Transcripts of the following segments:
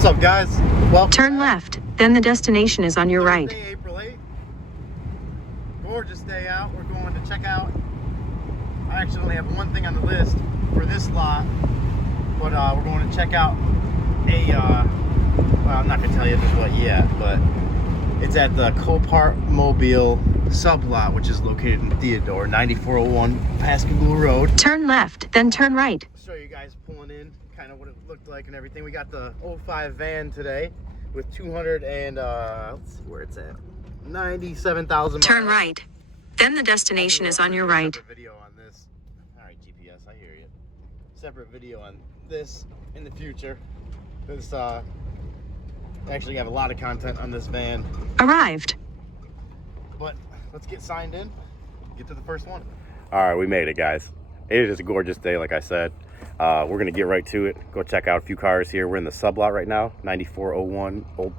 What's up, guys? Welcome. Turn left, then the destination is on your right. Thursday, April 8th. Gorgeous day out. We're going to check out. I actually only have one thing on the list for this lot, but we're going to check out a. Well, I'm not going to tell you what yet, but it's at the Copart Mobile sublot, which is located in Theodore, 9401 Pascagoula Road. Turn left, then turn right. I'll show you guys pulling in, kind of what it looked like and everything. We got the 05 van today with 200 and let's see where it's at, 97,000 miles. Turn right, then the destination is on your right. Separate video on this. All right, GPS, I hear you. Separate video on this in the future. This actually have a lot of content on this van. Arrived. But let's get signed in, get to the first one. All right, we made it, guys. It is just a gorgeous day, like I said. We're gonna get right to it. Go check out a few cars here. We're in the sublot right now, 9401 Old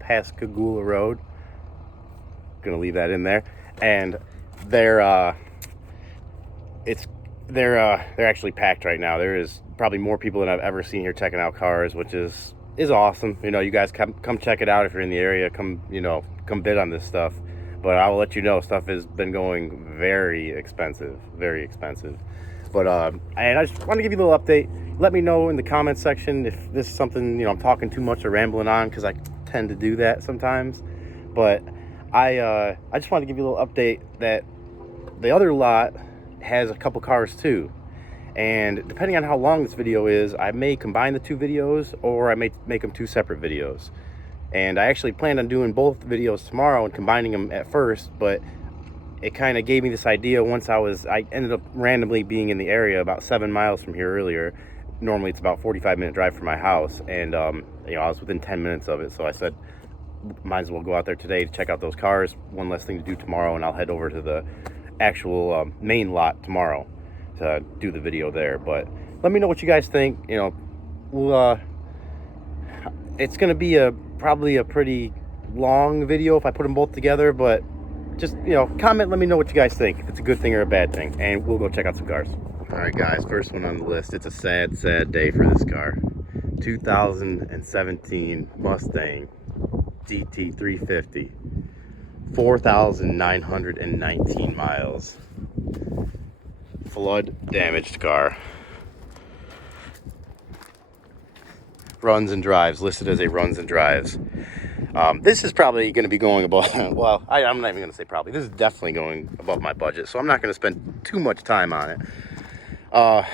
Pascagoula Road. Gonna leave that in there. And they're actually packed right now. There is probably more people than I've ever seen here checking out cars, which is awesome. You know, you guys come check it out if you're in the area. Come bid on this stuff. But I will let you know, stuff has been going very expensive. But and I just want to give you a little update. Let me know in the comments section if this is something, I'm talking too much or rambling on, because I tend to do that sometimes. But I just want to give you a little update that the other lot has a couple cars too. And depending on how long this video is, I may combine the two videos, or I may make them two separate videos. And I actually planned on doing both videos tomorrow and combining them at first, but it kind of gave me this idea once I ended up randomly being in the area about 7 miles from here earlier. Normally it's about 45-minute drive from my house, and I was within 10 minutes of it, so I said might as well go out there today to check out those cars. One less thing to do tomorrow, and I'll head over to the actual main lot tomorrow to do the video there. But let me know what you guys think. It's gonna be probably a pretty long video if I put them both together, but just comment, let me know what you guys think, if it's a good thing or a bad thing, and we'll go check out some cars. All right, guys, first one on the list. It's a sad day for this car. 2017 Mustang GT350, 4,919 miles. Flood damaged car. Runs and drives, listed as a runs and drives. This is probably going to be going above, well, I'm not even going to say probably, this is definitely going above my budget, so I'm not going to spend too much time on it. But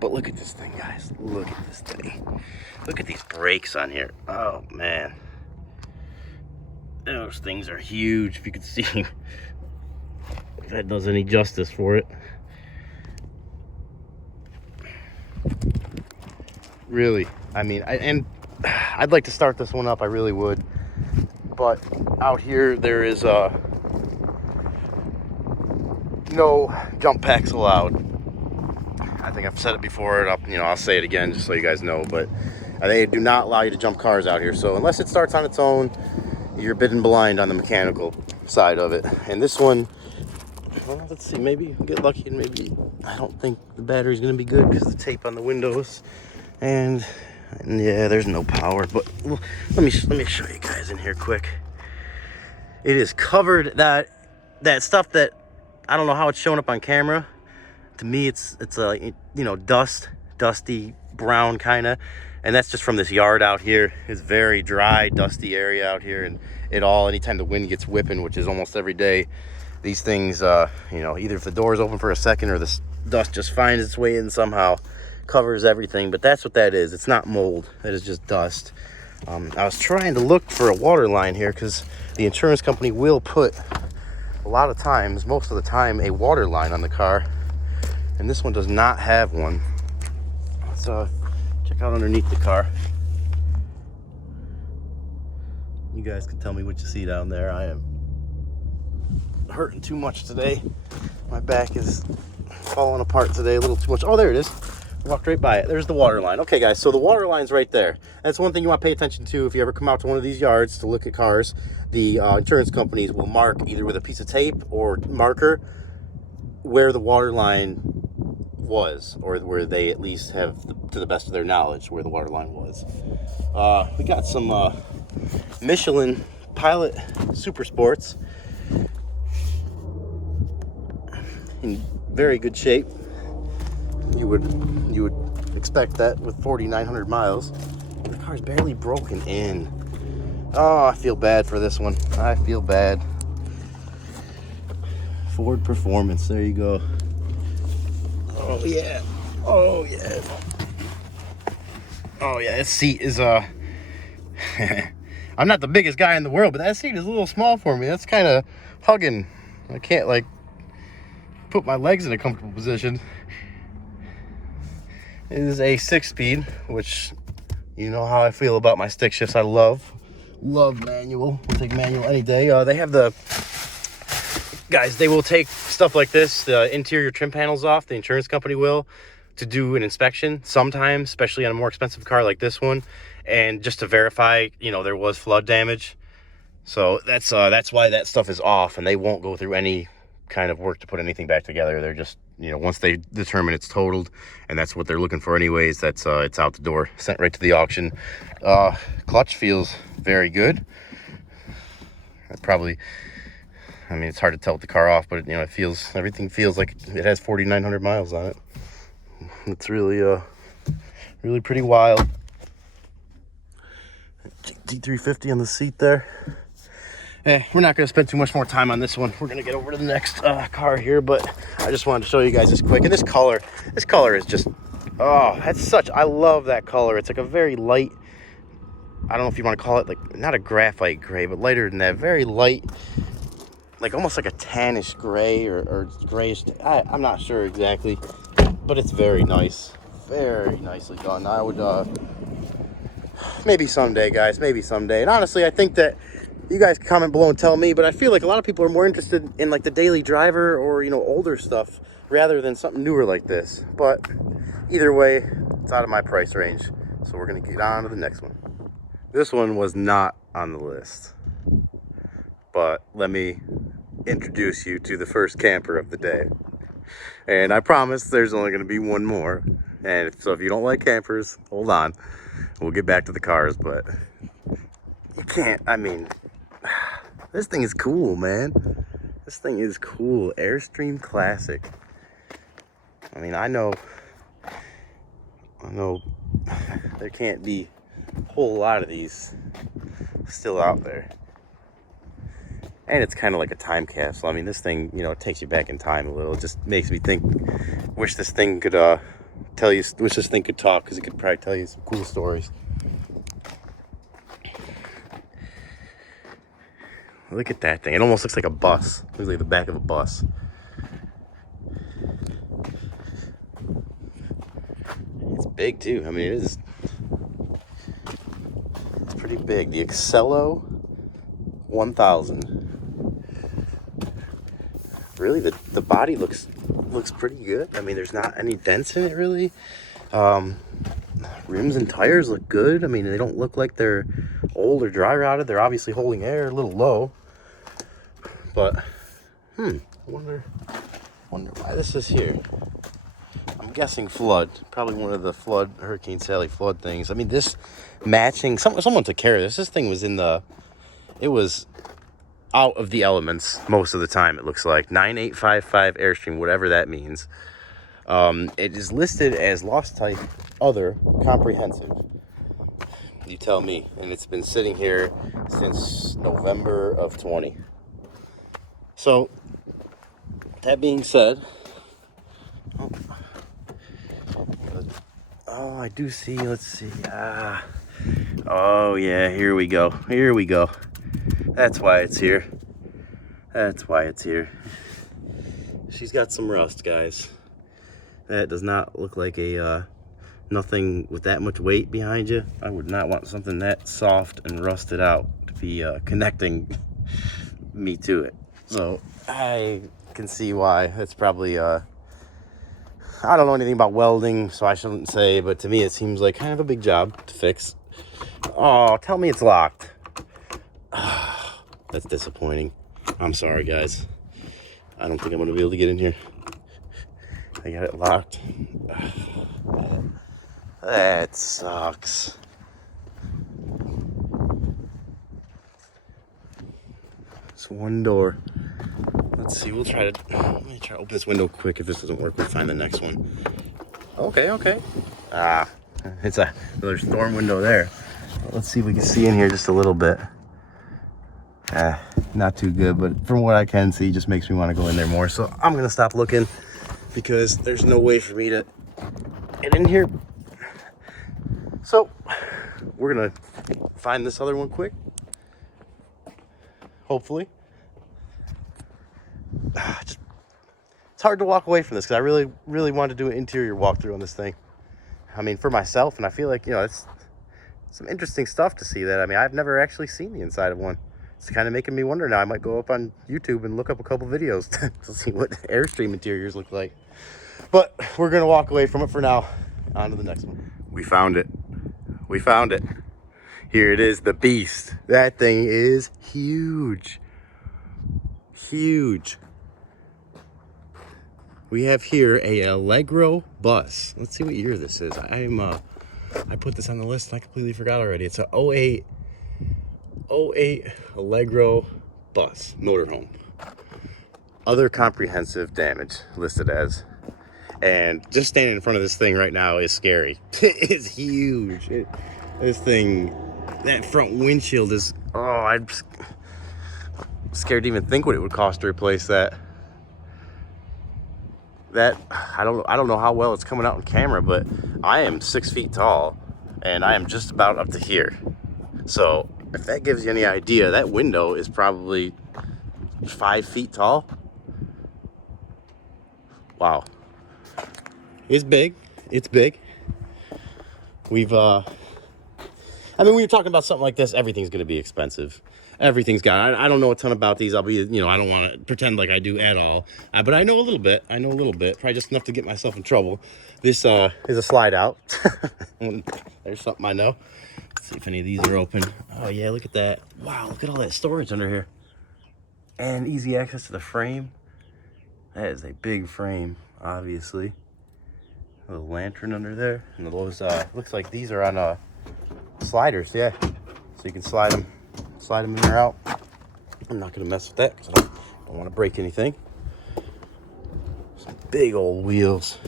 look at this thing, guys. Look at this thing. Look at these brakes on here. Oh, man. Those things are huge, if you could see. If that does any justice for it. Really, I mean, I'd like to start this one up, I really would. But out here, there is no jump packs allowed. I think I've said it before, I'll say it again just so you guys know, but they do not allow you to jump cars out here. So unless it starts on its own, you're bidding blind on the mechanical side of it. And this one, well, let's see, maybe we'll get lucky, and maybe, I don't think the battery's gonna be good because the tape on the windows, and yeah, there's no power. But let me show you guys in here quick. It is covered, that stuff that I don't know how it's showing up on camera. To me, it's a dusty brown kind of, and that's just from this yard out here. It's very dry, dusty area out here, and anytime the wind gets whipping, which is almost every day, these things, either if the door's open for a second or the dust just finds its way in somehow, covers everything. But that's what that is. It's not mold. That is just dust. I was trying to look for a water line here because the insurance company will put, a lot of times, most of the time, a water line on the car. And this one does not have one. Let's check out underneath the car. You guys can tell me what you see down there. I am hurting too much today. My back is falling apart today a little too much. Oh, there it is. Walked right by it. There's the water line. Okay, guys, so the water line's right there. That's one thing you want to pay attention to if you ever come out to one of these yards to look at cars. The insurance companies will mark either with a piece of tape or marker where the water line was, or where they at least have, to the best of their knowledge, where the water line was. We got some Michelin Pilot Super Sports in very good shape. You would expect that with 4,900 miles. The car's barely broken in. Oh, I feel bad for this one. I feel bad. Ford Performance, there you go. Oh yeah. Oh yeah. Oh yeah, this seat is I'm not the biggest guy in the world, but that seat is a little small for me. That's kind of hugging. I can't like put my legs in a comfortable position. It is a 6-speed, which you know how I feel about my stick shifts. I love manual. We'll take manual any day. They have the guys, they will take stuff like this, the interior trim panels off, the insurance company will, to do an inspection sometimes, especially on a more expensive car like this one, and just to verify, you know, there was flood damage. So that's why that stuff is off, and they won't go through any kind of work to put anything back together. They're just, you know, once they determine it's totaled, and that's what they're looking for anyways, that's it's out the door, sent right to the auction. Clutch feels very good. I mean, it's hard to tell with the car off, but you know, everything feels like it has 4,900 miles on it. It's really really pretty wild. GT350 on the seat there. We're not going to spend too much more time on this one. We're going to get over to the next car here, but I just wanted to show you guys this quick. And this color is just, I love that color. It's like a very light, I don't know if you want to call it, like, not a graphite gray, but lighter than that. Very light, like almost like a tannish gray or grayish. I'm not sure exactly, but it's very nice. Very nicely done. I would, maybe someday, guys, maybe someday. And honestly, I think that you guys can comment below and tell me, but I feel like a lot of people are more interested in like the daily driver or, you know, older stuff rather than something newer like this. But either way, it's out of my price range. So we're going to get on to the next one. This one was not on the list, but let me introduce you to the first camper of the day. And I promise there's only going to be one more. And so if you don't like campers, hold on. We'll get back to the cars, but you can't, I mean, this thing is cool, man. This thing is cool. Airstream Classic. I mean, I know there can't be a whole lot of these still out there. And it's kind of like a time capsule. I mean, this thing, you know, it takes you back in time a little. It just makes me think, wish this thing could wish this thing could talk, because it could probably tell you some cool stories. Look at that thing. It almost looks like a bus. It looks like the back of a bus. It's big too. I mean, it's pretty big. The Excello 1000. Really, the body looks pretty good. I mean, there's not any dents in it really. Rims and tires look good. I mean, they don't look like they're old or dry rotted. They're obviously holding air, a little low. But I wonder why this is here. I'm guessing flood. Probably one of the Hurricane Sally flood things. I mean, this matching, someone took care of this. This thing was it was out of the elements most of the time, it looks like. 9855 Airstream, whatever that means. It is listed as lost type other comprehensive. You tell me. And it's been sitting here since November of 20. So, that being said, oh, I do see, let's see. Oh yeah, here we go. Here we go. That's why it's here. That's why it's here. She's got some rust, guys. That does not look like a nothing with that much weight behind you. I would not want something that soft and rusted out to be connecting me to it. So I can see why. It's probably I don't know anything about welding, so I shouldn't say, but to me it seems like kind of a big job to fix. Oh, tell me it's locked. That's disappointing. I'm sorry, guys. I don't think I'm gonna be able to get in here. I got it locked. That sucks. It's one door. Let's see, we'll try to, let me try to open this window quick. If this doesn't work, we'll find the next one. Okay, okay. Ah, it's another storm window there. Let's see if we can see in here just a little bit. Not too good, but from what I can see, just makes me want to go in there more. So I'm gonna stop looking because there's no way for me to get in here. So we're gonna find this other one quick. Hopefully. It's hard to walk away from this because I really wanted to do an interior walkthrough on this thing. I mean, for myself, and I feel like, you know, it's some interesting stuff to see that. I mean, I've never actually seen the inside of one. It's kind of making me wonder now. I might go up on YouTube and look up a couple videos to see what Airstream interiors look like. But we're going to walk away from it for now. On to the next one. We found it. We found it. Here it is, the beast. That thing is huge. Huge. We have here a Allegro Bus. Let's see what year this is. I put this on the list and I completely forgot already. It's a 08 Allegro Bus motorhome. Other comprehensive damage listed as. And just standing in front of this thing right now is scary. It is huge. This thing, that front windshield is, oh, I'm scared to even think what it would cost to replace that. I don't know how well it's coming out in camera, but I am 6 feet tall and I am just about up to here. So if that gives you any idea, that window is probably 5 feet tall. Wow. It's big. It's big. We've, I mean, when you're talking about something like this, everything's going to be expensive. Everything's got, I don't know a ton about these. I'll be, you know, I don't want to pretend like I do at all. But I know a little bit. I know a little bit. Probably just enough to get myself in trouble. This is a slide out. There's something I know. Let's see if any of these are open. Oh, yeah, look at that. Wow, look at all that storage under here. And easy access to the frame. That is a big frame, obviously. A little lantern under there. And those, looks like these are on sliders, yeah. So you can slide them in or out. I'm not gonna mess with that because I don't want to break anything. Some big old wheels.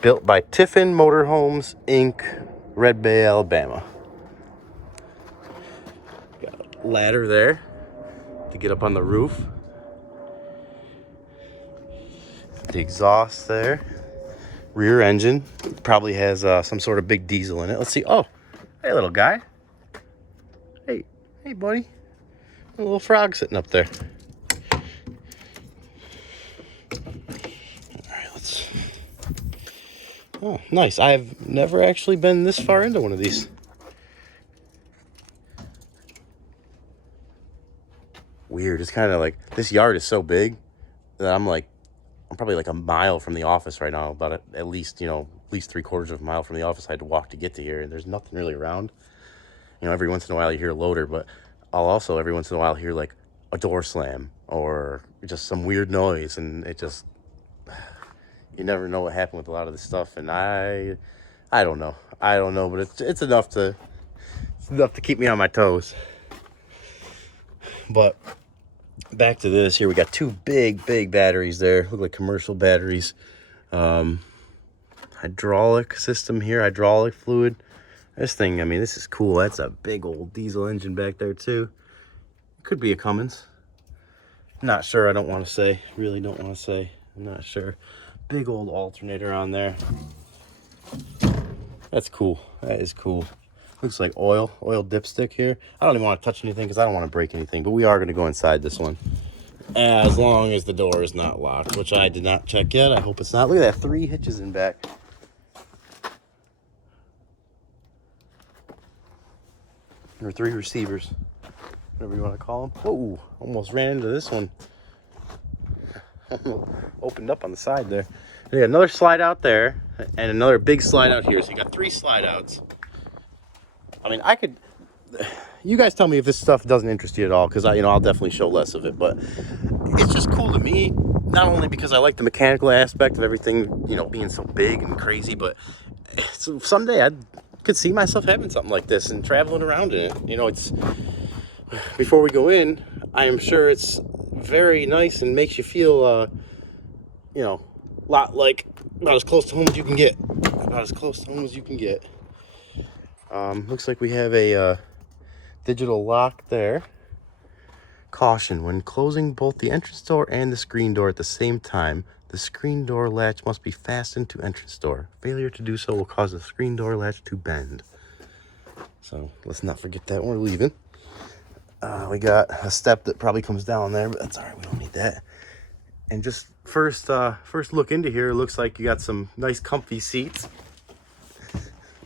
Built by Tiffin Motorhomes Inc., Red Bay, Alabama. Got a ladder there to get up on the roof. The exhaust there. Rear engine. Probably has some sort of big diesel in it. Let's see. Oh, hey, little guy. Hey, buddy. A little frog sitting up there. All right, let's... Oh, nice. I've never actually been this far into one of these. Weird. It's kind of like, this yard is so big that I'm probably like a mile from the office right now. About at least, you know, at least 3/4 of a mile from the office I had to walk to get to here. And there's nothing really around. You know, every once in a while you hear a loader, but I'll also every once in a while hear like a door slam or just some weird noise, and it just, you never know what happened with a lot of this stuff. And I don't know, but it's enough to keep me on my toes. But back to this here, we got two big batteries there, look like commercial batteries. Hydraulic system here, hydraulic fluid. This thing, I mean, this is cool. That's a big old diesel engine back there too. Could be a Cummins. Not sure. I don't want to say. Really don't want to say. I'm not sure. Big old alternator on there. That's cool. That is cool. Looks like oil dipstick here. I don't even want to touch anything because I don't want to break anything, but we are going to go inside this one. As long as the door is not locked, which I did not check yet. I hope it's not. Look at that, 3 hitches in back. Or 3 receivers, whatever you want to call them. Whoa, almost ran into this one. Opened up on the side there. And you got another slide out there and another big slide out here. So you got 3 slide outs. I mean, you guys tell me if this stuff doesn't interest you at all, because I'll definitely show less of it, but it's just cool to me. not only because I like the mechanical aspect of everything, you know, being so big and crazy, but someday I could see myself having something like this and traveling around in it. You know, it's, before we go in, I am sure it's very nice and makes you feel, you know, lot like about as close to home as you can get. About as close to home as you can get. Looks like we have a digital lock there. Caution, when closing both the entrance door and the screen door at the same time, the screen door latch must be fastened to entrance door. Failure to do so will cause the screen door latch to bend. So let's not forget that when we're leaving. We got a step that probably comes down there, but that's all right, we don't need that. And just first look into here, it looks like you got some nice comfy seats.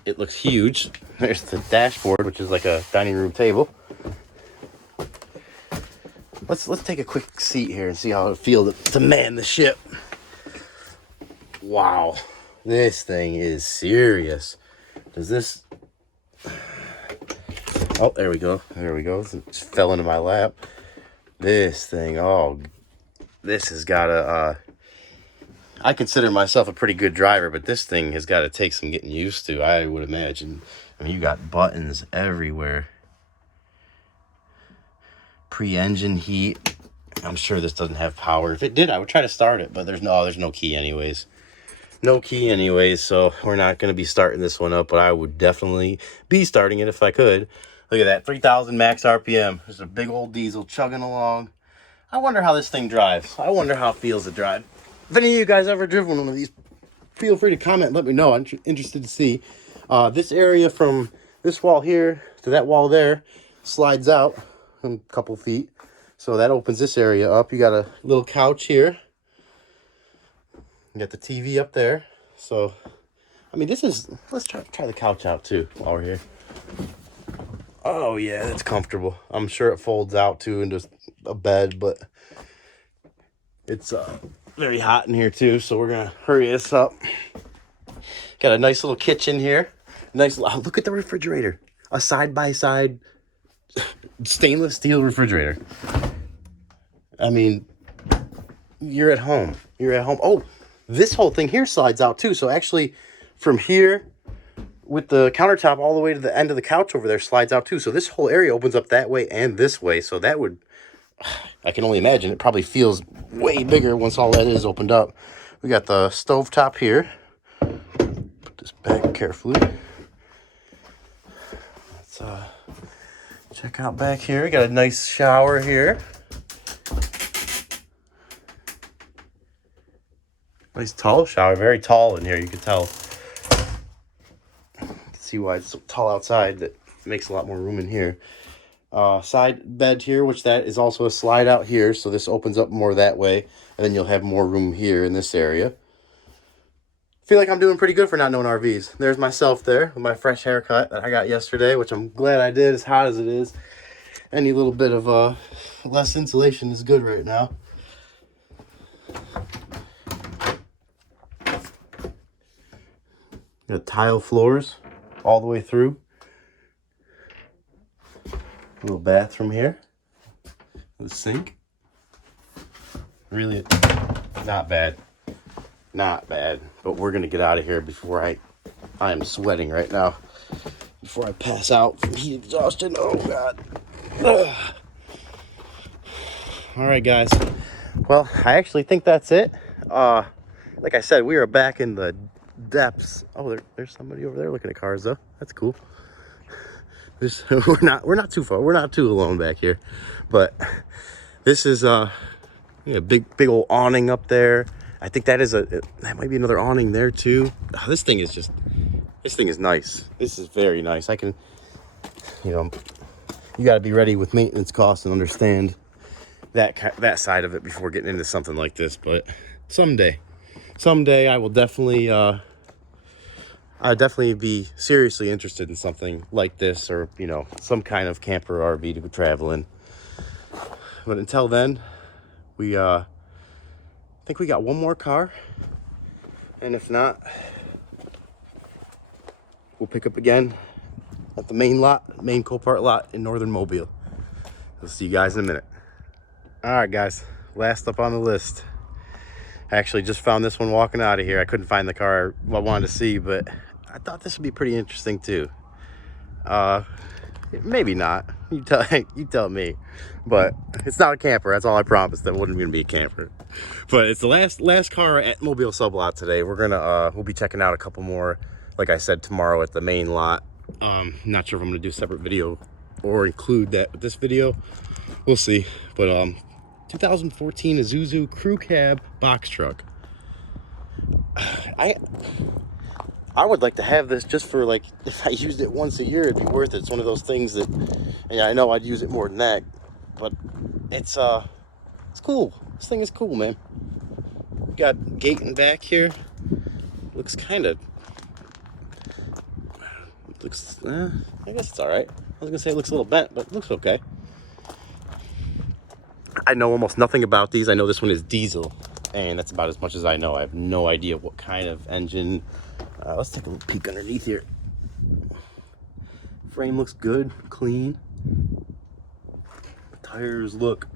It looks huge. There's the dashboard, which is like a dining room table. Let's take a quick seat here and see how it feels to man the ship. Wow, this thing is serious. Does this? Oh, there we go. There we go. It just fell into my lap. This thing, oh, this has got a. I consider myself a pretty good driver, but this thing has got to take some getting used to, I would imagine. I mean, you got buttons everywhere. Pre-engine heat. I'm sure this doesn't have power. If it did, I would try to start it, but there's no key anyways. No key anyways, so we're not going to be starting this one up, but I would definitely be starting it if I could. Look at that, 3,000 max RPM. There's a big old diesel chugging along. I wonder how this thing drives. I wonder how it feels to drive. If any of you guys ever driven one of these, feel free to comment and let me know. I'm interested to see. This area from this wall here to that wall there slides out a couple feet, so that opens this area up. You got a little couch here, you got the TV up there. So I mean, this is, let's try the couch out too while we're here. Oh yeah, that's comfortable. I'm sure it folds out too into a bed, but it's very hot in here too, so we're gonna hurry this up. Got a nice little kitchen here. Nice, look at the refrigerator, a side-by-side stainless steel refrigerator. I mean, you're at home. You're at home. Oh, this whole thing here slides out too. So actually from here with the countertop all the way to the end of the couch over there slides out too. So this whole area opens up that way and this way. So that would, I can only imagine, it probably feels way bigger once all that is opened up. We got the stovetop here. Put this back carefully. Let's check out back here. We got a nice shower here. Nice tall shower. Very tall in here, you can tell. You can see why it's so tall outside. That makes a lot more room in here. Side bed here, which that is also a slide out here. So this opens up more that way. And then you'll have more room here in this area. Feel like I'm doing pretty good for not knowing RVs. There's myself there with my fresh haircut that I got yesterday, which I'm glad I did, as hot as it is. Any little bit of less insulation is good right now. Got tile floors all the way through. Little bathroom here. The sink. Really not bad. Not bad. But we're gonna get out of here before I am sweating right now. Before I pass out from heat exhaustion. Oh god. Ugh. All right, guys. Well, I actually think that's it. Like I said, we are back in the depths. Oh, there's somebody over there looking at cars though. That's cool. We're not too far. We're not too alone back here. But this is big old awning up there. I think that is that might be another awning there too. Oh, this thing is nice. This is very nice. I can, you got to be ready with maintenance costs and understand that side of it before getting into something like this. But someday I will definitely I'd definitely be seriously interested in something like this, or some kind of camper or RV to go travel in. But until then, we I think we got one more car, and if not, we'll pick up again at the main Copart lot in northern Mobile. We'll see you guys in a minute. All right, guys, last up on the list, I actually just found this one walking out of here. I couldn't find the car I wanted to see, but I thought this would be pretty interesting too. Maybe not. You tell me. But it's not a camper. That's all I promised. That wasn't going to be a camper. But it's the last car at Mobile Sublot today. We'll be checking out a couple more, like I said, tomorrow at the main lot. Not sure if I'm going to do a separate video or include that with this video. We'll see. But 2014 Isuzu crew cab box truck. I would like to have this just for, like, if I used it once a year, it'd be worth it. It's one of those things that, yeah, I know I'd use it more than that, but it's cool. This thing is cool, man. Got gate in back here. Looks kind of, I guess it's all right. I was gonna say it looks a little bent, but it looks okay. I know almost nothing about these. I know this one is diesel, and that's about as much as I know. I have no idea what kind of engine. Let's take a little peek underneath here. Frame looks good, clean. The tires look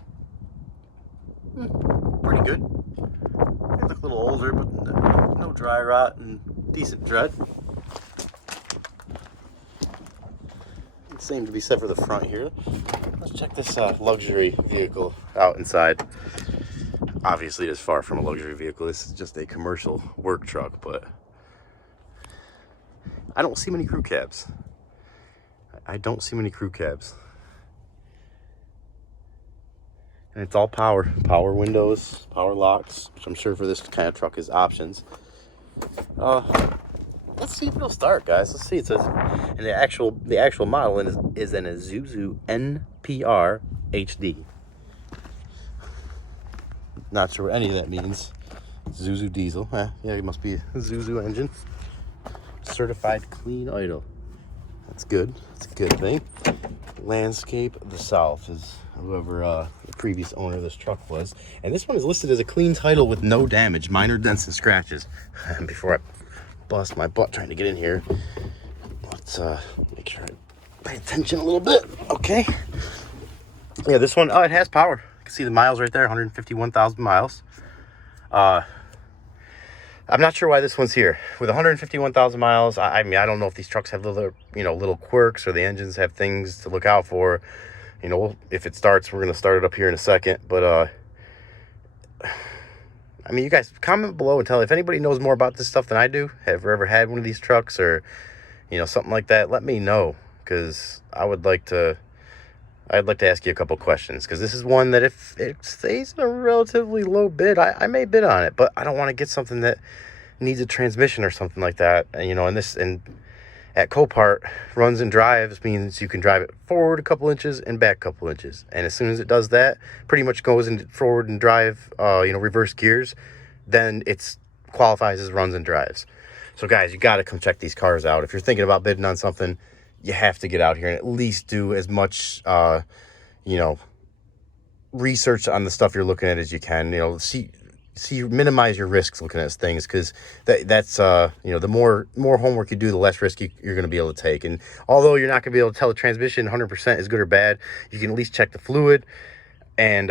pretty good. They look a little older, but no dry rot and decent tread. Same to be said for the front here. Let's check this luxury vehicle out inside. Obviously, it is far from a luxury vehicle. This is just a commercial work truck, but I don't see many crew cabs. I don't see many crew cabs. And it's all power windows, power locks, which I'm sure for this kind of truck is options. Let's see if it'll start, guys. Let's see. It says, and the actual model is an Isuzu NPR HD. Not sure what any of that means. Isuzu diesel. Yeah, it must be a Isuzu engine. Certified clean idle. That's good. That's a good thing. Landscape of the South is whoever the previous owner of this truck was. And this one is listed as a clean title with no damage, minor dents and scratches. And before I bust my butt trying to get in here, let's make sure I pay attention a little bit. Okay. Yeah, this one, it has power. You can see the miles right there, 151,000 miles. I'm not sure why this one's here. With 151,000 miles, I mean, I don't know if these trucks have little quirks, or the engines have things to look out for. You know, if it starts, we're going to start it up here in a second. But, I mean, you guys comment below and tell if anybody knows more about this stuff than I do. Have you ever had one of these trucks or, something like that? Let me know, because I'd like to ask you a couple questions, because this is one that if it stays in a relatively low bid, I may bid on it, but I don't want to get something that needs a transmission or something like that. And at Copart, runs and drives means you can drive it forward a couple inches and back a couple inches. And as soon as it does that, pretty much goes into forward and drive, reverse gears, then it qualifies as runs and drives. So guys, you got to come check these cars out. If you're thinking about bidding on something, you have to get out here and at least do as much, research on the stuff you're looking at as you can. Minimize your risks looking at things, because that's the more homework you do, the less risk you're going to be able to take. And although you're not going to be able to tell the transmission 100% is good or bad, you can at least check the fluid and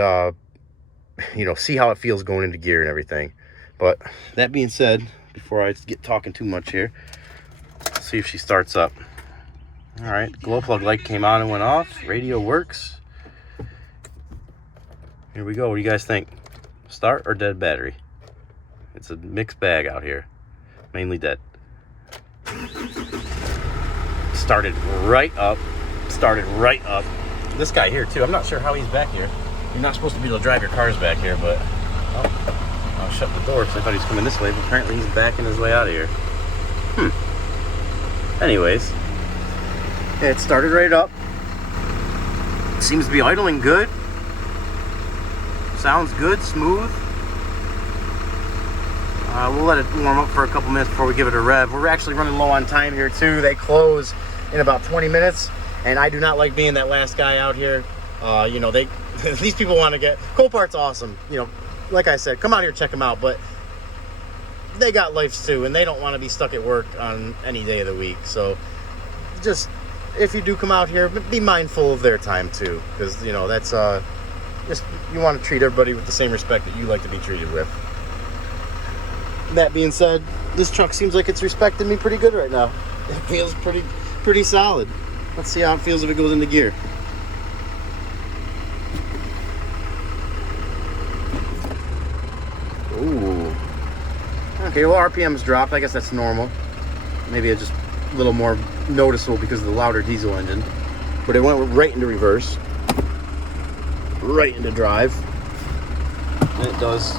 see how it feels going into gear and everything. But that being said, before I get talking too much here, let's see if she starts up. All right, glow plug light came on and went off. Radio works. Here we go. What do you guys think? Start or dead battery? It's a mixed bag out here. Mainly dead. Started right up. This guy here too. I'm not sure how he's back here. You're not supposed to be able to drive your cars back here, but I'll shut the door because I thought he was coming this way, but apparently he's backing his way out of here. Anyways, it started right up. Seems to be idling good. Sounds good, smooth. We'll let it warm up for a couple minutes before we give it a rev. We're actually running low on time here too. They close in about 20 minutes, and I do not like being that last guy out here. These people want to get, Copart's awesome. Like I said, come out here, check them out, but they got lives too, and they don't want to be stuck at work on any day of the week. So just, if you do come out here, be mindful of their time too, because that's just, you want to treat everybody with the same respect that you like to be treated with. that being said, this truck seems like it's respecting me pretty good right now. It feels pretty solid. Let's see how it feels if it goes into gear. Ooh. Okay, well, RPM's dropped. I guess that's normal. Maybe it's just a little more noticeable because of the louder diesel engine. But it went right into reverse. Right into drive. And it does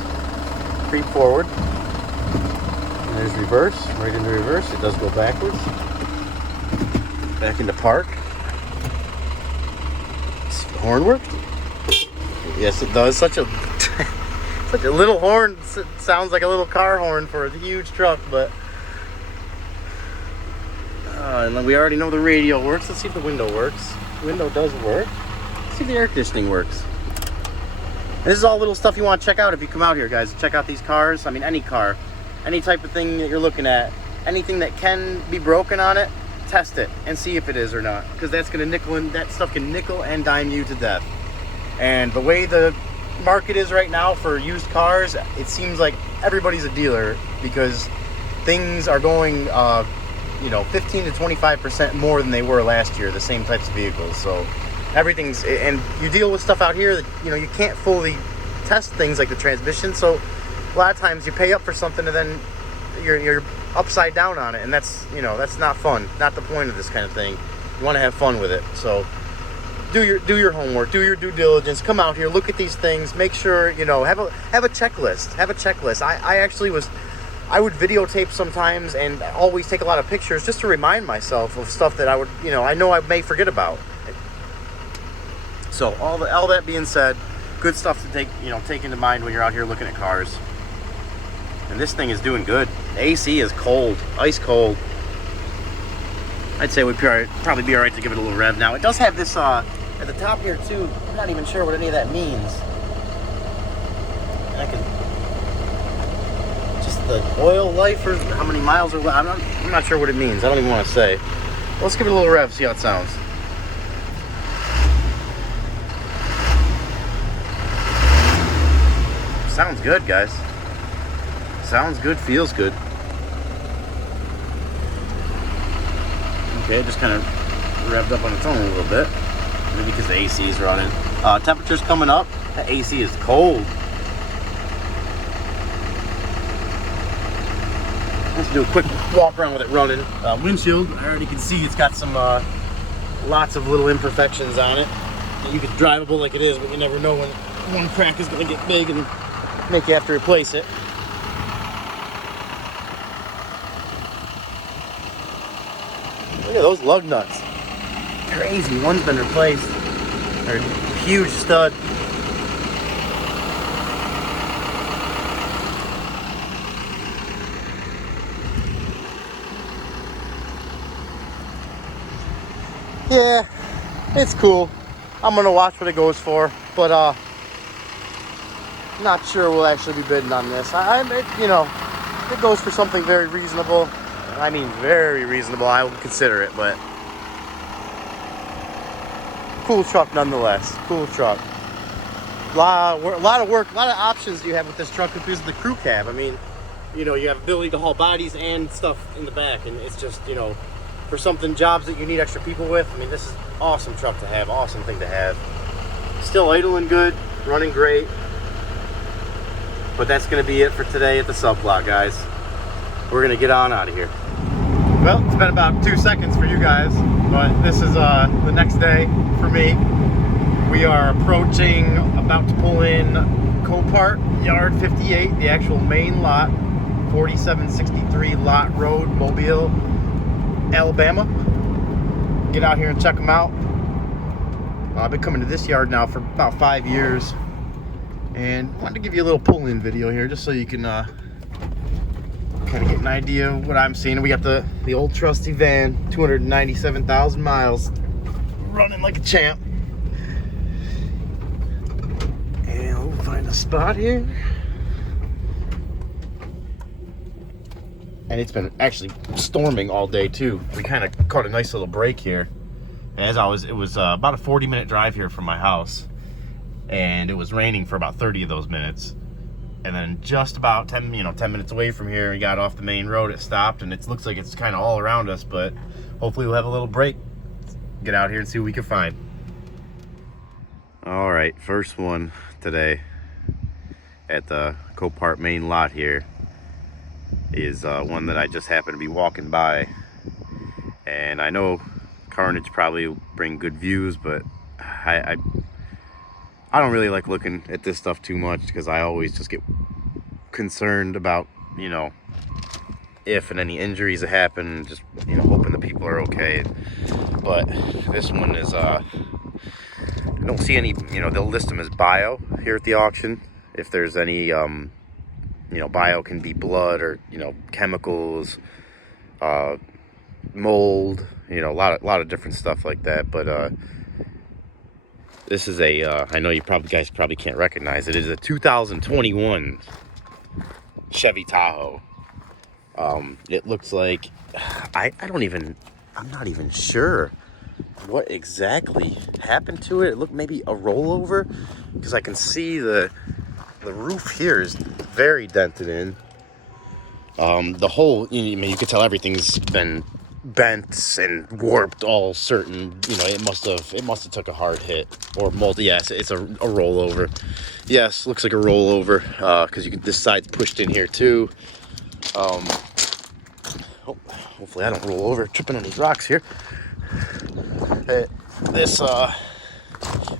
creep forward. And there's reverse. Right into reverse. It does go backwards. Back into park. The horn worked. Yes, it does. Such a little horn. Sounds like a little car horn for a huge truck, but and we already know the radio works. Let's see if the window works. The window does work. Let's see if the air conditioning works. And this is all little stuff you want to check out if you come out here, guys. Check out these cars. I mean, any car, any type of thing that you're looking at, anything that can be broken on it, test it and see if it is or not, because that's gonna that stuff can nickel and dime you to death. And the way the market is right now for used cars, it seems like everybody's a dealer because things are going 15 to 25% more than they were last year, the same types of vehicles. So everything's, and you deal with stuff out here that you can't fully test things like the transmission, so a lot of times you pay up for something and then you're upside down on it, and that's not fun. Not the point of this kind of thing. You want to have fun with it. So do your homework, do your due diligence, come out here, look at these things, make sure have a checklist. I would videotape sometimes and always take a lot of pictures just to remind myself of stuff that I know I may forget about. So all that being said, good stuff to take into mind when you're out here looking at cars. And this thing is doing good. The AC is cold, ice cold. I'd say we'd probably be all right to give it a little rev now. It does have this at the top here too. I'm not even sure what any of that means. Just the oil life or how many miles are. I'm not sure what it means. I don't even want to say. Let's give it a little rev, see how it sounds. Sounds good, guys. Sounds good, feels good. Okay, it just kind of revved up on its own a little bit. Maybe because the AC is running. Temperature's coming up. The AC is cold. Let's do a quick walk around with it running. Windshield, I already can see it's got some lots of little imperfections on it. You could drivable like it is, but you never know when one crack is going to get big and make you have to replace it. Look at those lug nuts. Crazy. One's been replaced. They're a huge stud. Yeah, it's cool. I'm gonna watch what it goes for, but not sure we'll actually be bidding on this. It goes for something very reasonable. I mean, very reasonable. I would consider it, but cool truck nonetheless. Cool truck. A lot of work, a lot of options you have with this truck because of the crew cab. I mean, you have ability to haul bodies and stuff in the back, and it's just, for jobs that you need extra people with. I mean, this is an awesome truck to have, awesome thing to have. Still idling good, running great. But that's going to be it for today at the sub block, guys. We're going to get on out of here. Well, it's been about 2 seconds for you guys, but this is the next day for me. We are approaching, about to pull in Copart, yard 58, the actual main lot, 4763 Lot Road, Mobile, Alabama. Get out here and check them out. I've been coming to this yard now for about 5 years, and wanted to give you a little pull-in video here just so you can kind of get an idea of what I'm seeing. We got the old trusty van, 297,000 miles, running like a champ. And we'll find a spot here. And it's been actually storming all day too. We kind of caught a nice little break here. And it was about a 40-minute drive here from my house, and it was raining for about 30 of those minutes. And then just about 10 minutes away from here, we got off the main road, it stopped, and it looks like it's kind of all around us, but hopefully we'll have a little break. Get out here and see what we can find. All right, first one today at the Copart main lot here is one that I just happened to be walking by. And I know Carnage probably bring good views, but I don't really like looking at this stuff too much because I always just get concerned about, you know, if and any injuries that happen, just, you know, hoping the people are okay. But this one is, I don't see any, you know, they'll list them as bio here at the auction. If there's any, you know, bio can be blood or, you know, chemicals, mold, you know, a lot of different stuff like that. But this is a I know you guys probably can't recognize it. It is a 2021 Chevy Tahoe. It looks like I'm not even sure what exactly happened to it. It looked maybe a rollover, because I can see the roof here is very dented in. The whole, you know, you can tell everything's been bent and warped, all certain, you know, it must have took a hard hit or mold. Yes, it's a rollover. Yes, looks like a rollover, because this side's pushed in here too. Hopefully I don't roll over tripping on these rocks here.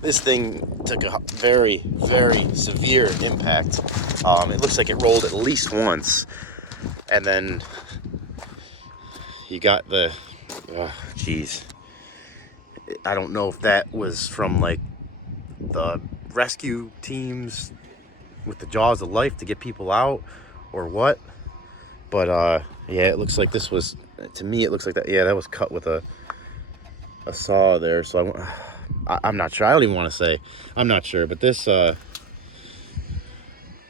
This thing took a very, very severe impact. It looks like it rolled at least once, and then you got the, geez, I don't know if that was from like the rescue teams with the jaws of life to get people out or what, but yeah, it looks like this was, to me it looks like that, yeah, that was cut with a saw there. So I'm not sure. I don't even want to say I'm not sure, but this to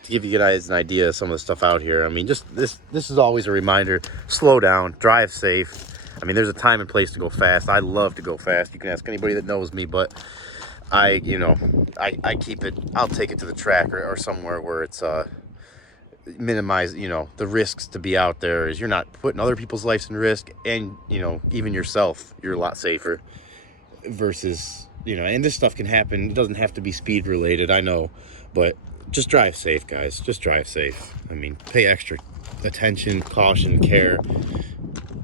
give you guys an idea of some of the stuff out here, I mean, just this is always a reminder: slow down, drive safe. I mean, there's a time and place to go fast. I love to go fast. You can ask anybody that knows me, but I keep it, I'll take it to the track or somewhere where it's minimize, you know, the risks to be out there. Is you're not putting other people's lives in risk, and, you know, even yourself, you're a lot safer versus, you know, and this stuff can happen. It doesn't have to be speed related, I know, but just drive safe, guys. Just drive safe. I mean, pay extra attention, caution, care,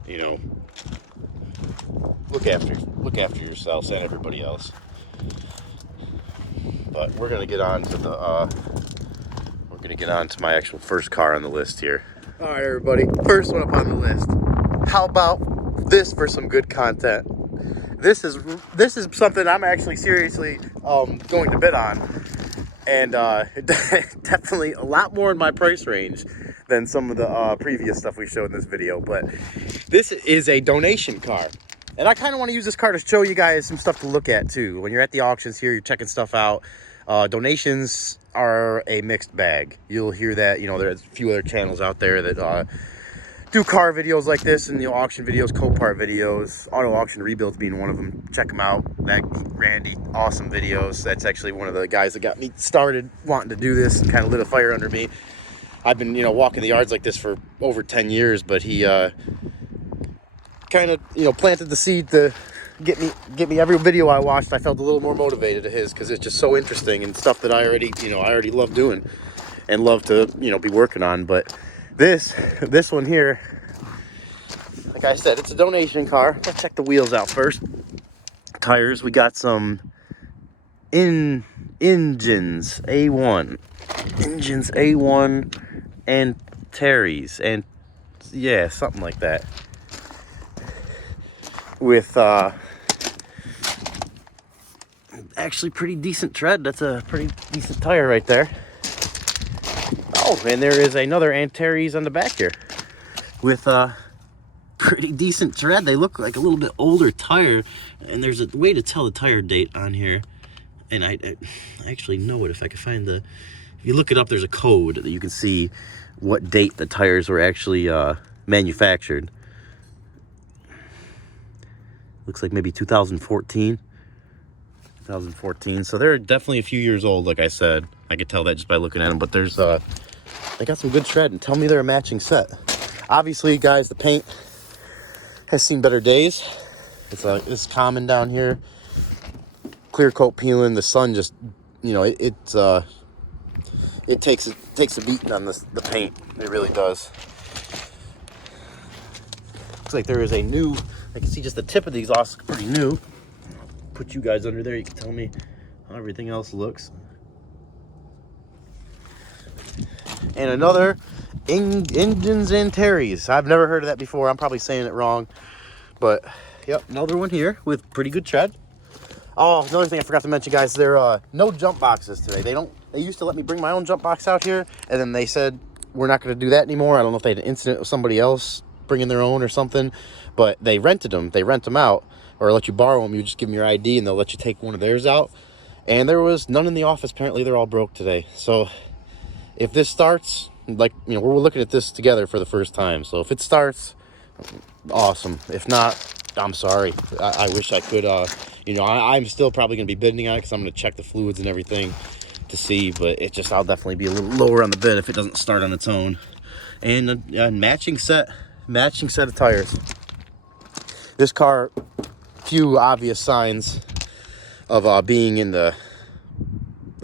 you know, look after yourselves and everybody else. But we're gonna get on to my actual first car on the list here. All right, everybody, first one up on the list. How about this for some good content? This is something I'm actually seriously going to bid on, and definitely a lot more in my price range than some of the previous stuff we showed in this video. But this is a donation car, and I kind of want to use this car to show you guys some stuff to look at too. When you're at the auctions here, you're checking stuff out. Donations are a mixed bag. You'll hear that, you know, there's a few other channels out there that do car videos like this, and the auction videos, Copart videos, auto auction rebuilds being one of them. Check them out. That Randy, awesome videos. That's actually one of the guys that got me started wanting to do this and kind of lit a fire under me. I've been, you know, walking the yards like this for over 10 years, but he kind of, you know, planted the seed to get me every video I watched. I felt a little more motivated to his, because it's just so interesting and stuff that I already love doing and love to, you know, be working on. But this one here, like I said, it's a donation car. Let's check the wheels out first. Tires, we got some engines A1 and Terry's, and yeah, something like that, with actually pretty decent tread. That's a pretty decent tire right there. Oh, and there is another Antares on the back here with pretty decent tread. They look like a little bit older tire, and there's a way to tell the tire date on here, and I actually know it if I can find if you look it up, there's a code that you can see what date the tires were actually manufactured. Looks like maybe 2014. So they're definitely a few years old, like I said. I could tell that just by looking at them. But there's they got some good tread, and tell me they're a matching set. Obviously, guys, the paint has seen better days. It's common down here. Clear coat peeling. The sun just, you know, it takes a beating on the paint. It really does. Looks like there is a new. I can see just the tip of the exhaust is pretty new. Put you guys under there. You can tell me how everything else looks. And another engines and Terry's. I've never heard of that before. I'm probably saying it wrong, but yep, another one here with pretty good tread. Oh, another thing I forgot to mention, guys, there are no jump boxes today. They used to let me bring my own jump box out here, and then they said we're not going to do that anymore. I don't know if they had an incident with somebody else bringing their own or something, but they rented them. They rent them out or let you borrow them. You just give them your ID and they'll let you take one of theirs out. And there was none in the office. Apparently they're all broke today. So if this starts, like, you know, we're looking at this together for the first time. So if it starts, awesome. If not, I'm sorry. I wish I could, you know, I'm still probably going to be bidding on it because I'm going to check the fluids and everything to see, but I'll definitely be a little lower on the bid if it doesn't start on its own. And a matching set of tires. This car, few obvious signs of being in the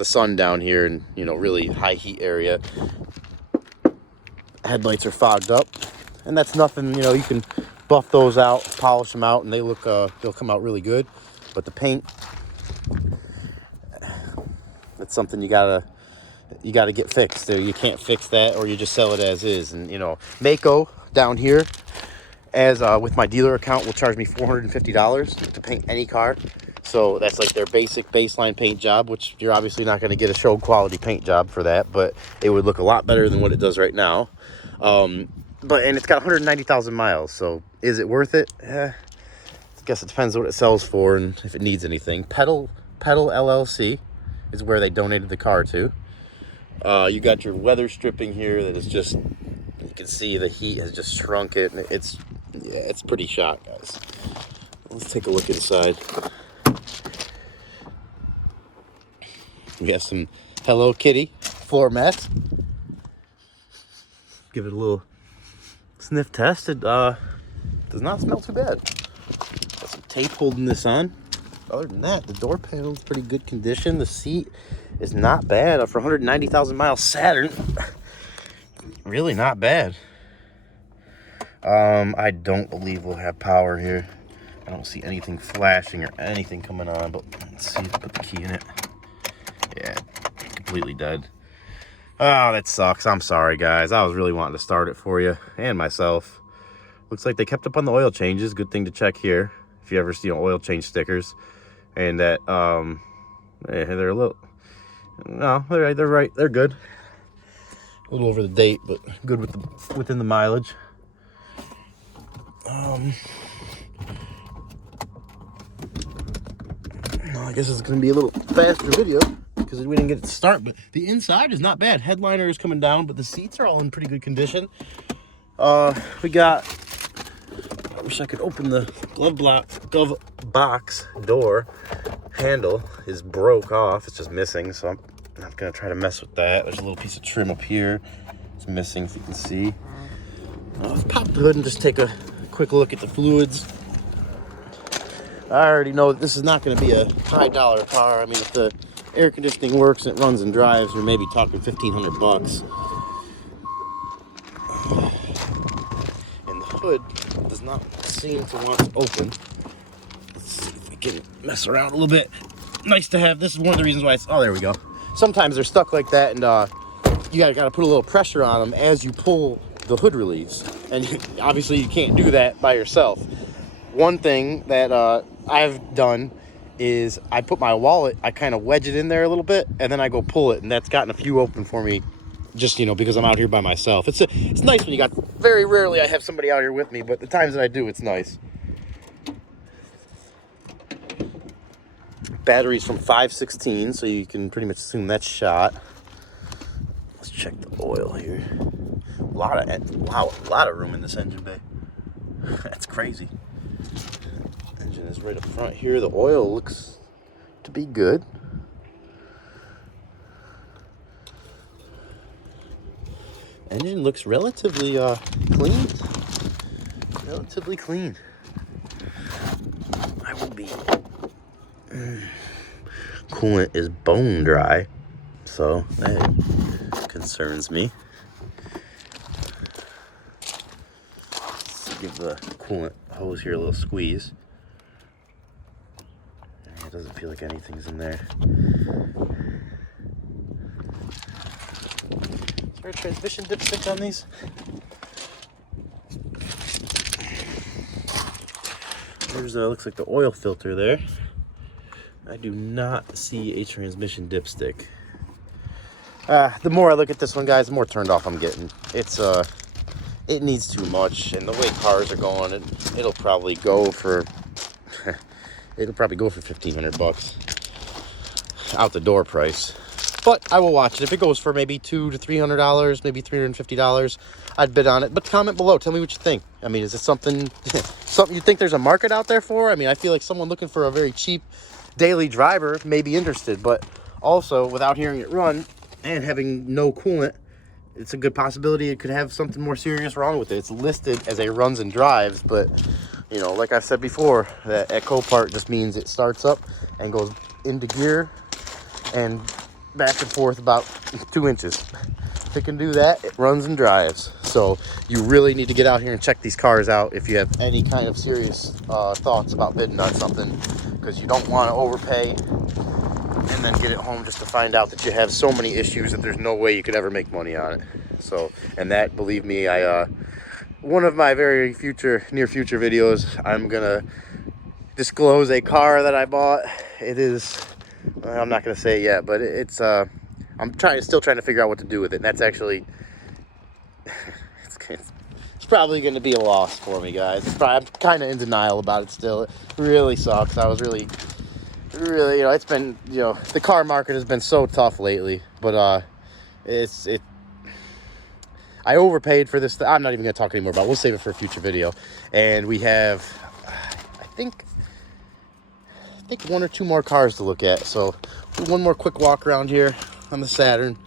sun down here and, you know, really high heat area. Headlights are fogged up, and that's nothing, you know, you can buff those out, polish them out, and they look they'll come out really good. But the paint, that's something you gotta get fixed. So you can't fix that, or you just sell it as is. And, you know, Mako down here, as with my dealer account, will charge me $450 to paint any car. So that's like their basic baseline paint job, which you're obviously not going to get a show quality paint job for that, but it would look a lot better than what it does right now. And it's got 190,000 miles. So is it worth it? I guess it depends what it sells for and if it needs anything. Pedal LLC is where they donated the car to. You got your weather stripping here that is just, you can see the heat has just shrunk it. And it's pretty shot, guys. Let's take a look inside. We got some Hello Kitty floor mats. Give it a little sniff test. It does not smell too bad. Got some tape holding this on. Other than that, the door panel is pretty good condition. The seat is not bad. For 190,000 miles Saturn, really not bad. I don't believe we'll have power here. I don't see anything flashing or anything coming on, but let's see, put the key in it. Yeah, completely dead. Oh, that sucks. I'm sorry, guys. I was really wanting to start it for you and myself. Looks like they kept up on the oil changes. Good thing to check here if you ever see oil change stickers. And that, they're a little, no, they're right. They're good. A little over the date, but good within the mileage. I guess it's going to be a little faster video because we didn't get it to start, but the inside is not bad. Headliner is coming down, but the seats are all in pretty good condition. We got, I wish I could open the glove box door. Handle is broke off. It's just missing, so I'm not going to try to mess with that. There's a little piece of trim up here. It's missing, if you can see. Let's pop the hood and just take a quick look at the fluids. I already know that this is not going to be a high-dollar car. I mean, if the air conditioning works and it runs and drives, we're maybe talking $1,500. And the hood does not seem to want to open. Let's see if we can mess around a little bit. Nice to have. This is one of the reasons why it's... Oh, there we go. Sometimes they're stuck like that, and you got to put a little pressure on them as you pull the hood release. And obviously, you can't do that by yourself. One thing that I've done is I put my wallet, I kind of wedge it in there a little bit, and then I go pull it, and that's gotten a few open for me, just, you know, because I'm out here by myself. It's nice when you got, very rarely I have somebody out here with me, but the times that I do, it's nice. Batteries from 516, so you can pretty much assume that's shot. Let's check the oil here. Wow, a lot of room in this engine bay. That's crazy. Engine is right up front here. The oil looks to be good. Engine looks relatively clean. Relatively clean. I will be. Coolant is bone dry, so that concerns me. Let's give the coolant hose here a little squeeze. It doesn't feel like anything's in there. Is there a transmission dipstick on these? There's looks like the oil filter there. I do not see a transmission dipstick. The more I look at this one, guys, the more turned off I'm getting. It needs too much, and the way cars are going, it'll probably go for it'll probably go for $1,500 out the door price. But I will watch it. If it goes for maybe $200 to $300, maybe $350, I'd bid on it. But comment below. Tell me what you think. I mean, is it something you think there's a market out there for? I mean, I feel like someone looking for a very cheap daily driver may be interested. But also, without hearing it run and having no coolant, it's a good possibility it could have something more serious wrong with it. It's listed as a runs and drives, but, you know, like I've said before, that at Copart just means it starts up and goes into gear and back and forth about 2 inches. If it can do that, it runs and drives. So you really need to get out here and check these cars out if you have any kind of serious thoughts about bidding on something, because you don't want to overpay and then get it home just to find out that you have so many issues that there's no way you could ever make money on it. So, and that, believe me, one of my very near future videos, I'm gonna disclose a car that I bought. It is, I'm not gonna say it yet, but it's I'm still trying to figure out what to do with it. And that's actually it's probably going to be a loss for me, guys. I'm kind of in denial about it still. It really sucks. I was really, you know, it's been, you know, the car market has been so tough lately. But I overpaid for this. I'm not even going to talk anymore about it. We'll save it for a future video. And we have, I think 1 or 2 more cars to look at. So do one more quick walk around here on the Saturn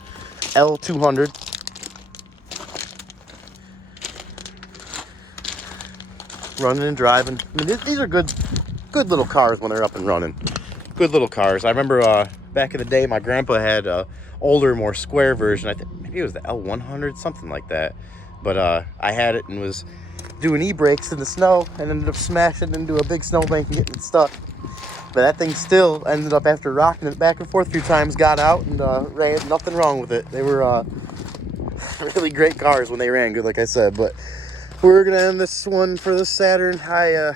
L200. Running and driving. I mean, these are good little cars when they're up and running. Good little cars. I remember back in the day, my grandpa had a older, more square version. I think maybe it was the L100, something like that. But I had it and was doing e-brakes in the snow and ended up smashing into a big snowbank and getting it stuck. But that thing still ended up, after rocking it back and forth a few times, got out and ran. Nothing wrong with it. They were really great cars when they ran good, like I said. But we're gonna end this one for the Saturn. I'm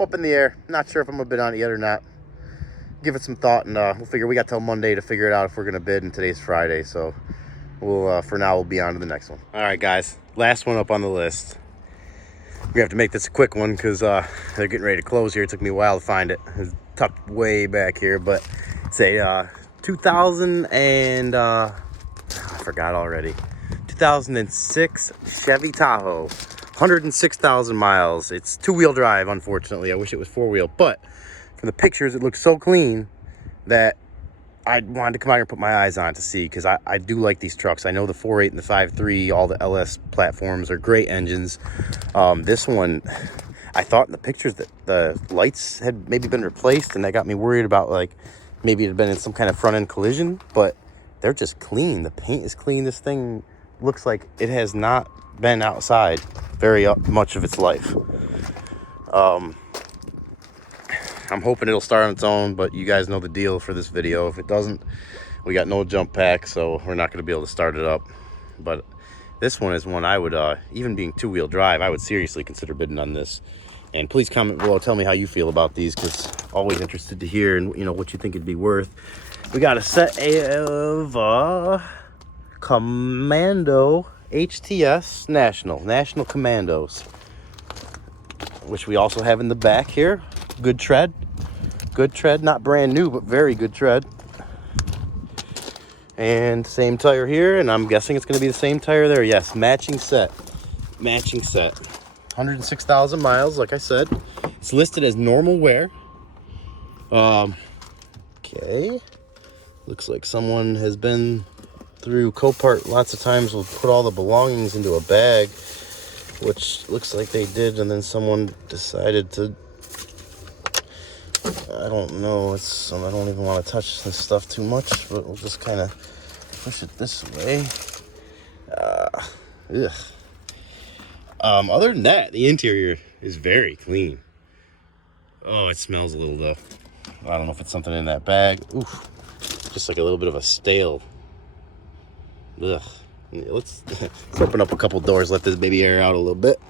up in the air. Not sure if I'm gonna bid on it yet or not. Give it some thought, and we'll figure. We got till Monday to figure it out if we're gonna bid, and today's Friday, so we'll for now we'll be on to the next one. All right, guys, last one up on the list. We have to make this a quick one because they're getting ready to close here. It took me a while to find it. It's tucked way back here, but it's a 2000 and I forgot already. 2006 Chevy Tahoe, 106,000 miles. It's 2-wheel drive, unfortunately. I wish it was 4-wheel, but from the pictures, it looks so clean that I wanted to come out here and put my eyes on it to see, because I do like these trucks. I know the 4.8 and the 5.3, all the LS platforms are great engines. This one, I thought in the pictures that the lights had maybe been replaced, and that got me worried about, like, maybe it had been in some kind of front-end collision, but they're just clean. The paint is clean. This thing looks like it has not been outside very much of its life. I'm hoping it'll start on its own, but you guys know the deal for this video. If it doesn't, we got no jump pack, so we're not going to be able to start it up. But this one is one I would, even being 2-wheel drive, I would seriously consider bidding on this. And please comment below, tell me how you feel about these, because always interested to hear, and you know, what you think it'd be worth. We got a set of Commando HTS National Commandos, which we also have in the back here. Good tread, not brand new, but very good tread. And same tire here, and I'm guessing it's going to be the same tire there. Yes, matching set. 106,000 miles, like I said. It's listed as normal wear. Okay, looks like someone has been through. Copart lots of times will put all the belongings into a bag, which looks like they did, and then someone decided to, I don't know, I don't even want to touch this stuff too much, but we'll just kind of push it this way. Ugh. Other than that, the interior is very clean. Oh, it smells a little though. I don't know if it's something in that bag. Oof, just like a little bit of a stale. Ugh. Let's open up a couple doors, let this baby air out a little bit.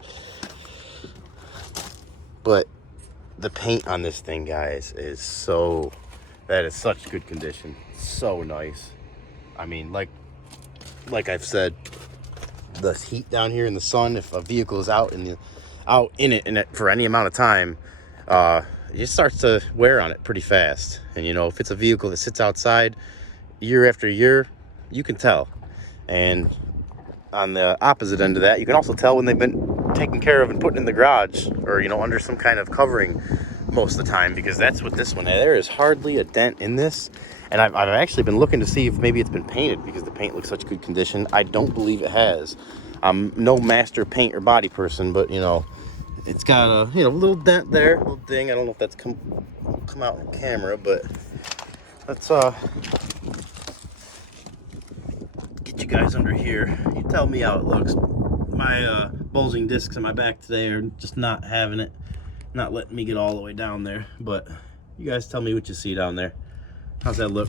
But the paint on this thing, guys, is such good condition. So nice. I mean, like I've said, the heat down here in the sun, if a vehicle is out in it for any amount of time, it starts to wear on it pretty fast. And you know, if it's a vehicle that sits outside year after year, you can tell. And on the opposite end of that, you can also tell when they've been taken care of and put in the garage, or you know, under some kind of covering most of the time, because that's what this one had. There is hardly a dent in this. And I've actually been looking to see if maybe it's been painted, because the paint looks such good condition. I don't believe it has. I'm no master paint or body person, but you know, it's got a little dent there, little ding. I don't know if that's come out in camera, but let's get you guys under here. You tell me how it looks. My bulging discs in my back today are just not having it, not letting me get all the way down there. But you guys tell me what you see down there. How's that look?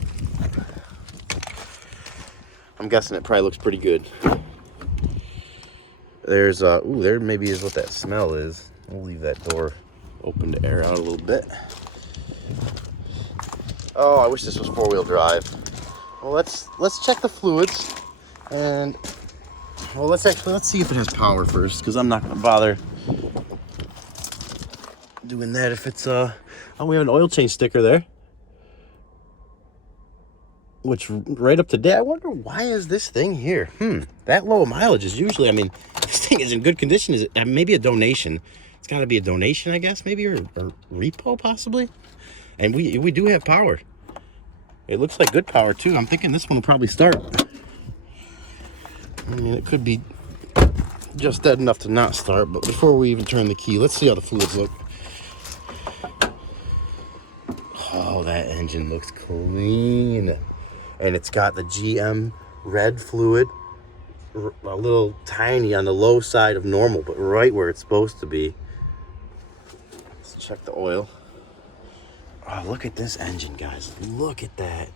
I'm guessing it probably looks pretty good. There's there maybe is what that smell is. We'll leave that door open to air out a little bit. Oh, I wish this was four-wheel drive. Well, let's check the fluids, and well, let's see if it has power first, because I'm not gonna bother doing that if it's oh, we have an oil change sticker there, which right up to date. I wonder, why is this thing here? That low mileage is usually, I mean, this thing is in good condition. Is it maybe a donation? It's got to be a donation, I guess, maybe, or repo possibly. And we do have power. It looks like good power too. I'm thinking this one will probably start. I mean, it could be just dead enough to not start, but before we even turn the key, let's see how the fluids look. Oh, that engine looks clean. And it's got the GM red fluid, a little tiny on the low side of normal, but right where it's supposed to be. Let's check the oil. Oh, look at this engine, guys. Look at that.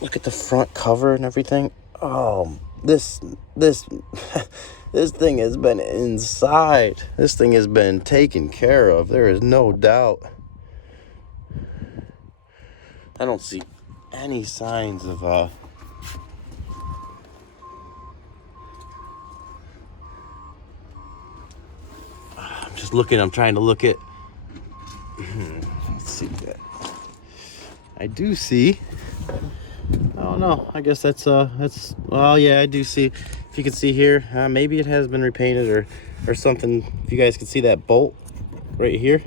Look at the front cover and everything. Oh, this this thing has been inside. This thing has been taken care of. There is no doubt. I don't see any signs of I'm just looking, I'm trying to look at let's see that. I do see, I don't know, I guess that's well, yeah, I do see. If you can see here, maybe it has been repainted or something. If you guys can see that bolt right here.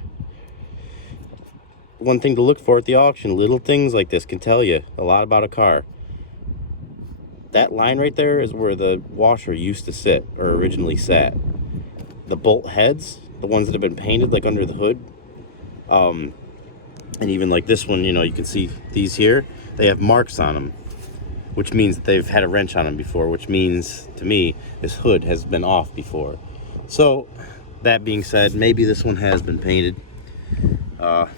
One thing to look for at the auction, little things like this can tell you a lot about a car. That line right there is where the washer used to sit, or originally sat. The bolt heads, the ones that have been painted like under the hood, and even like this one, you know, you can see these here, they have marks on them, which means that they've had a wrench on them before, which means to me this hood has been off before. So that being said, maybe this one has been painted.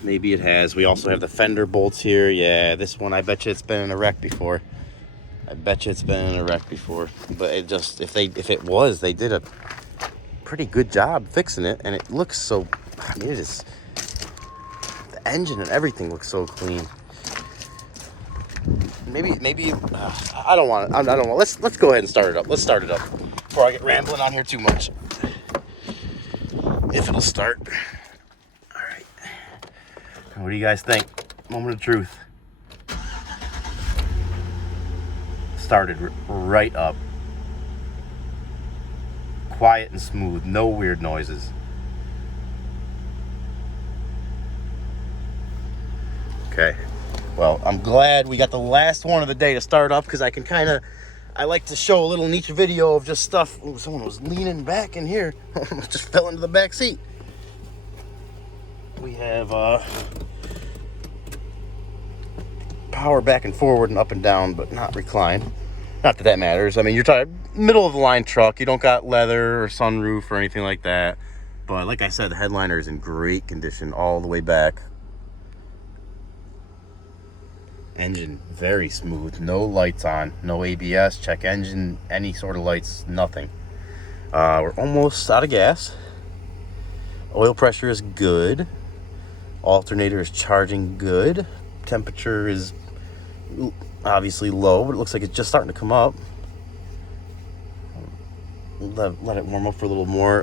Maybe it has. We also have the fender bolts here. Yeah, this one, I bet you it's been in a wreck before. But it just, if it was, they did a pretty good job fixing it, and it looks so, I mean, it is, the engine and everything looks so clean. Maybe I don't want, let's go ahead and start it up. Let's start it up before I get rambling on here too much. If it'll start. What do you guys think? Moment of truth. Started right up. Quiet and smooth. No weird noises. Okay. Well, I'm glad we got the last one of the day to start up, because I like to show a little niche video of just stuff. Ooh, someone was leaning back in here. Just fell into the back seat. We have power back and forward and up and down, but not recline. Not that that matters. I mean, you're talking middle of the line truck. You don't got leather or sunroof or anything like that. But like I said, the headliner is in great condition all the way back. Engine very smooth, no lights on, no ABS, check engine, any sort of lights, nothing. We're almost out of gas. Oil pressure is good. Alternator is charging good. Temperature is obviously low, but it looks like it's just starting to come up. Let it warm up for a little more.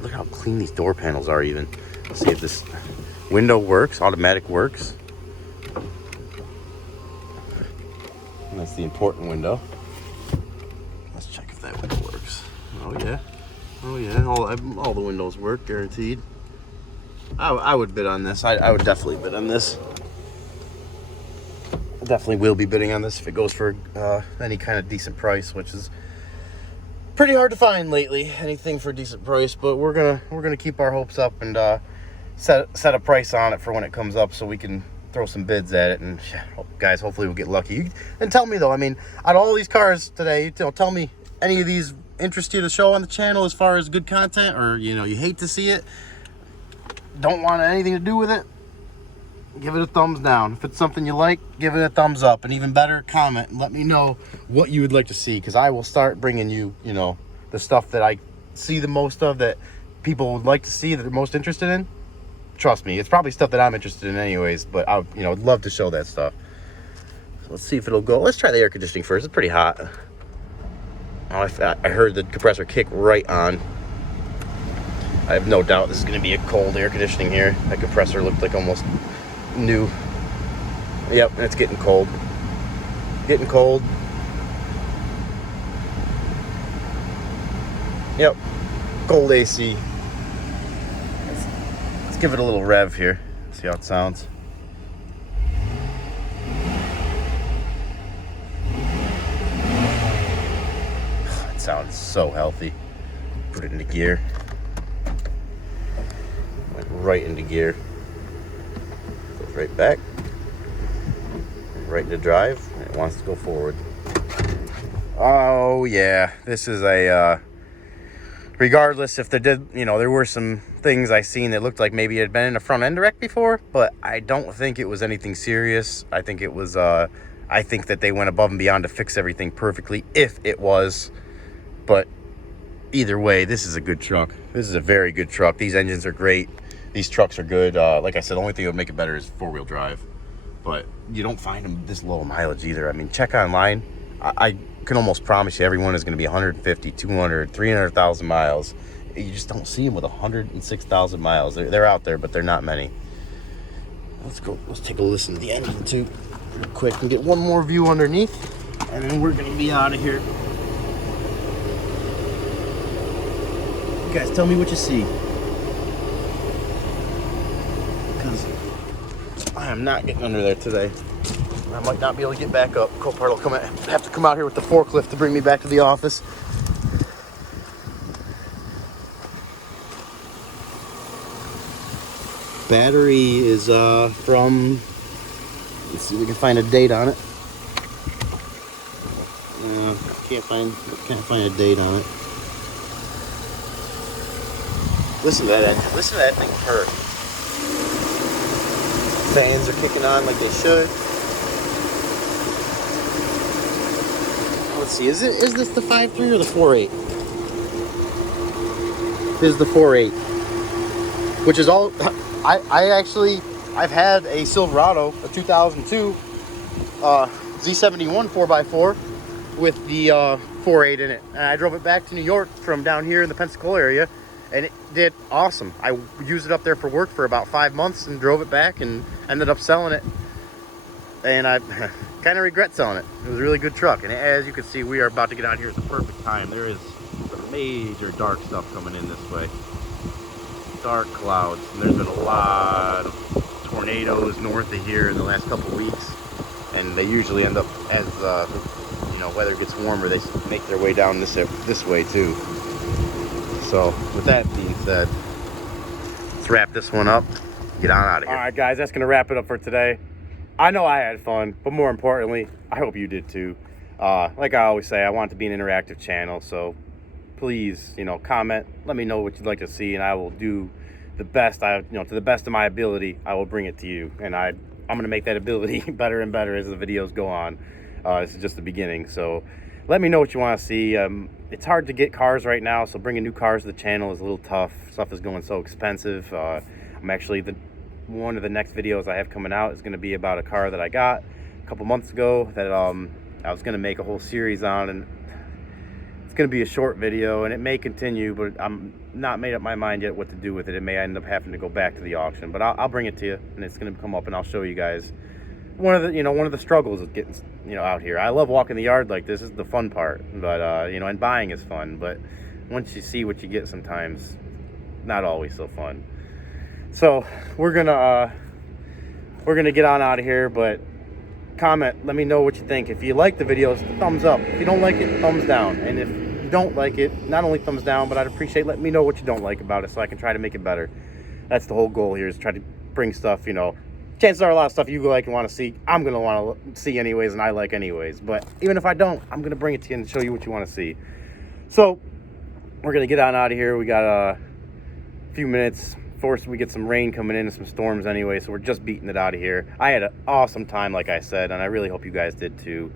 Look how clean these door panels are even. Let's see if this window works, automatic works. And that's the important window. Let's check if that window works. Oh yeah. Oh yeah, all the windows work, guaranteed. I would bid on this. I would definitely bid on this. Definitely will be bidding on this if it goes for any kind of decent price, which is pretty hard to find lately. Anything for a decent price, but we're gonna keep our hopes up and set a price on it for when it comes up, so we can throw some bids at it. And guys, hopefully we'll get lucky. And tell me though, I mean, out of all these cars today, tell me any of these interest you to show on the channel as far as good content, or you hate to see it, don't want anything to do with it, give it a thumbs down. If it's something you like, give it a thumbs up, and even better, comment and let me know what you would like to see, because I will start bringing you the stuff that I see the most of, that people would like to see, that they're most interested in. Trust me, it's probably stuff that I'm interested in anyways, but I would love to show that stuff. So let's see if it'll go. Let's try the air conditioning first. It's pretty hot. Oh, I heard the compressor kick right on. I have no doubt this is going to be a cold air conditioning here. That compressor looked like almost new. Yep, and it's getting cold. Getting cold. Yep, cold AC. Let's give it a little rev here. See how it sounds. It sounds so healthy. Put it into gear. Went right into gear. Goes right back. Right into drive. And it wants to go forward. Oh yeah, this is a regardless if there were some things I seen that looked like maybe it had been in a front end direct before, but I don't think it was anything serious. I think it was I think that they went above and beyond to fix everything perfectly, if it was. But either way, this is a good truck. This is a very good truck. These engines are great. These trucks are good. Like I said, the only thing that would make it better is four-wheel drive. But you don't find them this low mileage either. I mean, check online. I can almost promise you everyone is going to be 150, 200, 300,000 miles. You just don't see them with 106,000 miles. They're out there, but they're not many. Let's take a listen to the engine too real quick and get one more view underneath, and then we're going to be out of here. You guys tell me what you see, because I am not getting under there today. I might not be able to get back up. Copart will have to come out here with the forklift to bring me back to the office. Battery is from, let's see if we can find a date on it. Can't find a date on it. Listen to that engine. Listen to that thing purr. Fans are kicking on like they should. Let's see, is this the 5.3 or the 4.8? This is the 4.8, which is all. I've had a Silverado, a 2002 Z71 4x4 with the 4.8 in it, and I drove it back to New York from down here in the Pensacola area, and it did awesome. I used it up there for work for about 5 months and drove it back and ended up selling it, and I kind of regret selling it. It was a really good truck, and as you can see, we are about to get out here at the perfect time. There is some major dark stuff coming in this way. Dark clouds, and there's been a lot of tornadoes north of here in the last couple weeks, and they usually end up, as you know, weather gets warmer, they make their way down this way too. So with that being said, let's wrap this one up, get on out of here. All right guys, that's gonna wrap it up for today. I know I had fun, but more importantly, I hope you did too. Like I always say, I want it to be an interactive channel, so please, you know, comment, let me know what you'd like to see, and I will do the best. To the best of my ability, I will bring it to you, and I'm gonna make that ability better and better as the videos go on. This is just the beginning, so let me know what you want to see. It's hard to get cars right now, so bringing new cars to the channel is a little tough. Stuff is going so expensive. I'm actually, one of the next videos I have coming out is going to be about a car that I got a couple months ago that I was going to make a whole series on, and it's going to be a short video, and it may continue, but I'm not made up my mind yet what to do with it. It may end up having to go back to the auction, but I'll bring it to you, and it's going to come up, and I'll show you guys one of the struggles of getting, out here. I love walking the yard like this. This is the fun part, but and buying is fun, but once you see what you get, sometimes not always so fun. So we're gonna get on out of here, but comment, let me know what you think. If you like the videos, thumbs up. If you don't like it, thumbs down. And if you don't like it, not only thumbs down, but I'd appreciate letting me know what you don't like about it so I can try to make it better. That's the whole goal here, is try to bring stuff, chances are a lot of stuff you like and want to see, I'm going to want to see anyways, and I like anyways. But even if I don't, I'm going to bring it to you and show you what you want to see. So we're going to get on out of here. We got a few minutes. Forced we get some rain coming in and some storms anyway, so we're just beating it out of here. I had an awesome time, like I said, and I really hope you guys did too.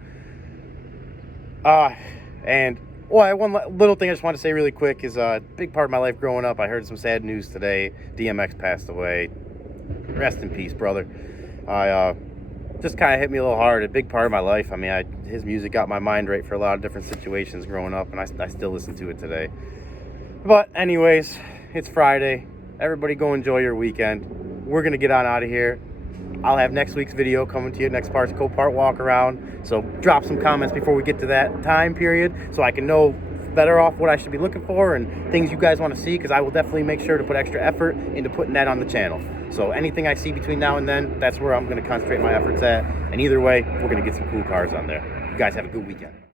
And one little thing I just want to say really quick is a big part of my life growing up. I heard some sad news today. DMX passed away. Rest in peace, brother. Just kind of hit me a little hard. A big part of my life. I mean, his music got my mind right for a lot of different situations growing up, and I still listen to it today. But anyways, it's Friday. Everybody go enjoy your weekend. We're going to get on out of here. I'll have next week's video coming to you. Next part's Copart Walkaround. So drop some comments before we get to that time period so I can know better off what I should be looking for and things you guys want to see, because I will definitely make sure to put extra effort into putting that on the channel. So anything I see between now and then, that's where I'm going to concentrate my efforts at. And either way, we're going to get some cool cars on there. You guys have a good weekend.